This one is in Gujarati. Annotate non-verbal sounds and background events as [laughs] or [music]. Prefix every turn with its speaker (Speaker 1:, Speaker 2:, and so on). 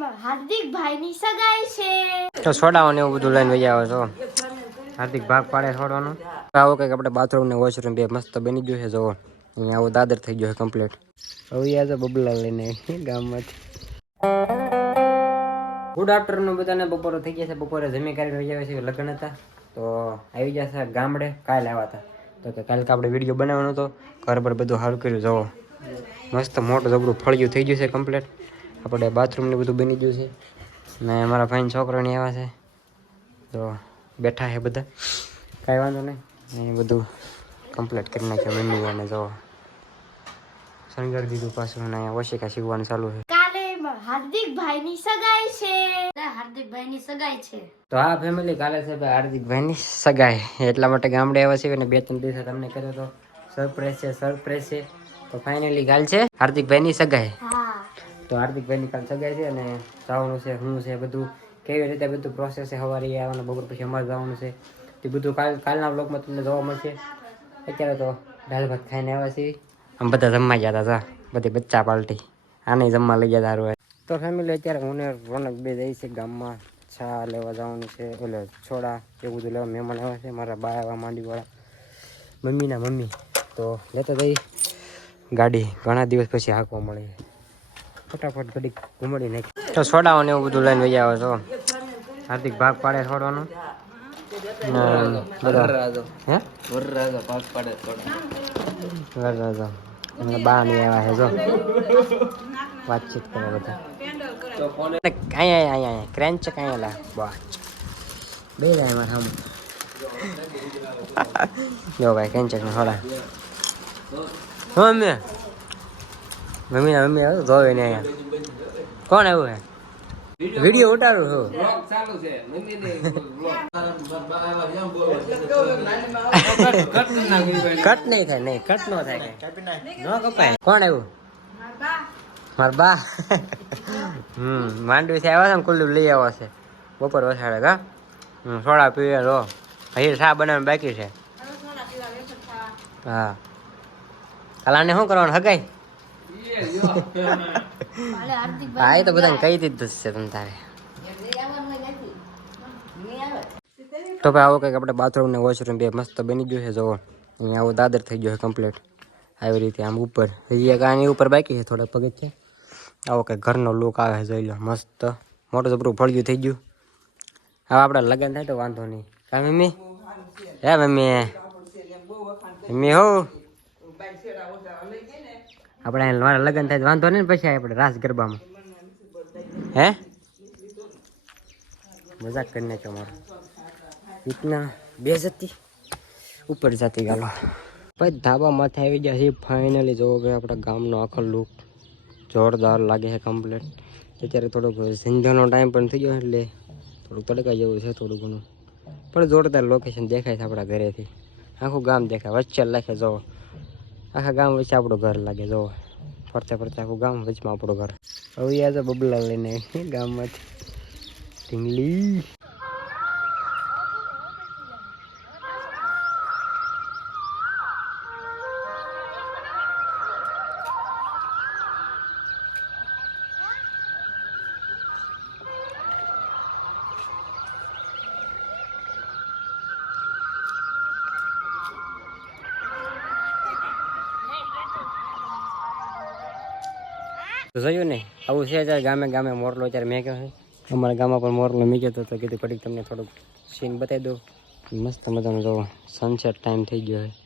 Speaker 1: હાર્દિકભાઈ. ની સગાઈ છે.
Speaker 2: તો છોડાવો ને એવું બધું લઈને આવો છો. હાર્દિક ભાગ પાડે છોડવાનો. આવો કંઈક આપણે બાથરૂમ ને વોશરૂમ બે મસ્ત બની ગયું છે જોવો અહીંયા આવો દાદર થઈ ગયો છે કમ્પ્લીટ હવે તો બબલા લઈને ગામમાંથી. ગુડ આફ્ટરનૂન બધાને. બપોરે થઈ ગયા છે. બપોરે જમી કરીને વહી આવ્યા છે લગ્ન હતા. તો આવી ગયા છે ગામડે. કાલે આવ્યા હતા. તો કે કાલે તો આપણે વીડિયો બનાવવાનો હતો. ઘર પર બધું સારું કર્યું જવો મસ્ત મોટું જબરું ફળિયું થઈ ગયું છે કમ્પ્લીટ આપણે બાથરૂમ ને બધું બની ગયું છે. ને મારા ભાઈ છોકરાની આવ્યા છે. તો બેઠા છે બધા. કાંઈ વાંધો નહીં. એ બધું કમ્પ્લીટ કરી નાખ્યું મમ્મી અને જો શણગાર દીધું પાછું અહીંયા ઓશિકા શીખવાનું ચાલુ છે.
Speaker 1: કાલે હાર્દિકભાઈ ની સગાઈ છે. સગાઈ છે.
Speaker 2: તો આ ફેમિલી કાલે છે ભાઈ હાર્દિકભાઈની સગાઈ. એટલા માટે ગામડે આવ્યા છે અને બે ત્રણ દિવસે તમને કર્યો તો સરપ્રાઈઝ છે સરપ્રાઈઝ છે. તો ફાઇનલી ગાલ છે હાર્દિકભાઈની સગાઈ. તો હાર્દિકભાઈની કાલ સગાઈ છે અને જવાનું છે શું છે, બધું કેવી રીતે બધું પ્રોસેસ છે સવારે આવવાનું, બપોર પછી અમારે જવાનું છે. તે બધું કાલ, કાલના બ્લોગમાં તમને જોવા મળશે. અત્યારે તો દાળ ભાત ખાઈને આવ્યા છીએ. આમ બધા જમવા ગયા હતા બધી બચ્ચા પાલટી. આને જમવા લઈ ગયા તારું તો ફેમિલી અત્યારે હું રોનક બે જઈ છે ગામમાં. છા લેવા જવાનું છે એટલે છોડા એવું બધું લેવા મહેમાન આવ્યા છે, મારા બા આવ્યા માંડીવાળા. મમ્મીના મમ્મી. તો લેતા જઈ ગાડી ઘણા દિવસ પછી હાંકવા મળે. ફટાફટ ઘડી ઘુમાડી નાખી. તો સોડાઓ ને એવું બધું લઈને વૈયા છો. હાર્દિક ભાગ પાડે છોડવાનો બા ની આવ્યા છે, જો. વાતચીત કરે બધા. અહીંયા અહીંયા ક્રેન્ચ કાંઈ લા બા. બે જાય મારા [laughs] ભાઈ ક્રેન્ચ ને થોડા હું મમ્મી ના મમ્મી આવ્યો ધોવે ને અહીંયા. કોણ આવ્યું હે? વીડિયો ઉતારું છું. કટ નહીં થાય, નહીં કટ નો થાય. નો કપાય કોણ આવ્યું? મારા બા. હમ, માંડવી થી આવ્યા છે ને કુલ્લું લઈ આવ્યા છે. બપોર વસાડે, કા? હમ, સોડા પીવે, લો. હજી શા બનાવવાનું બાકી છે? હા. કાલાને શું કરવાનું હગાઈ હા, એ તો બધાને કહી દીધું છે તમ તારે. તો ભાઈ આવો કંઈક આપણે બાથરૂમ ને વોશરૂમ બે મસ્ત બની ગયું છે જોવો અહીંયા આવો દાદર થઈ ગયો છે કમ્પ્લીટ આવી રીતે આમ ઉપર. હજી ઉપર બાકી છે થોડા પગથ છે આવો કંઈક ઘરનો લુક આવે છે, જોઈ લો, મસ્ત. મોટું જબરું ફળિયું થઈ ગયું. હવે આપણે લગ્ન થાય તો વાંધો નહીં. કા મમ્મી? હે મમ્મી? મમ્મી હો. આપણે મારા લગ્ન થાય વાંધો નહીં પછી આપણે રાસ ગરબામાં. હે? મજાક કરી નાખ્યો મારો રીતના બે જતી. ઉપર જતી ગાલો. પછી ધાબા માથે આવી ગયા છે ફાઇનલી જોવો કે આપણા ગામનો આખો લુક જોરદાર લાગે છે કમ્પ્લેટ અત્યારે થોડોક સંધ્યાનો ટાઈમ પણ થઈ ગયો એટલે થોડુંક તડકા જેવું છે થોડું ઘણું. પણ જોરદાર લોકેશન દેખાય છે આપણા ઘરેથી. આખું ગામ દેખાય. વચ્ચે લખે જોવો. આખા ગામ વચ્ચે આપણું ઘર લાગે, જો. ફરતે ફરતે આખું ગામ વચમાં આપણું ઘર. હવે આજે બબલા લઈને ગામમાંથી. ઢીંગલી. જોયું ને આવું છે અત્યારે ગામે ગામે મોરલો અત્યારે મેં કહ્યું અમારા ગામમાં પણ મોરલો મેં ગયો તો કીધું કડીક તમને થોડુંક સીન બતાવી દઉં. મસ્ત મજાનો જો સનસેટ ટાઈમ થઈ ગયો છે.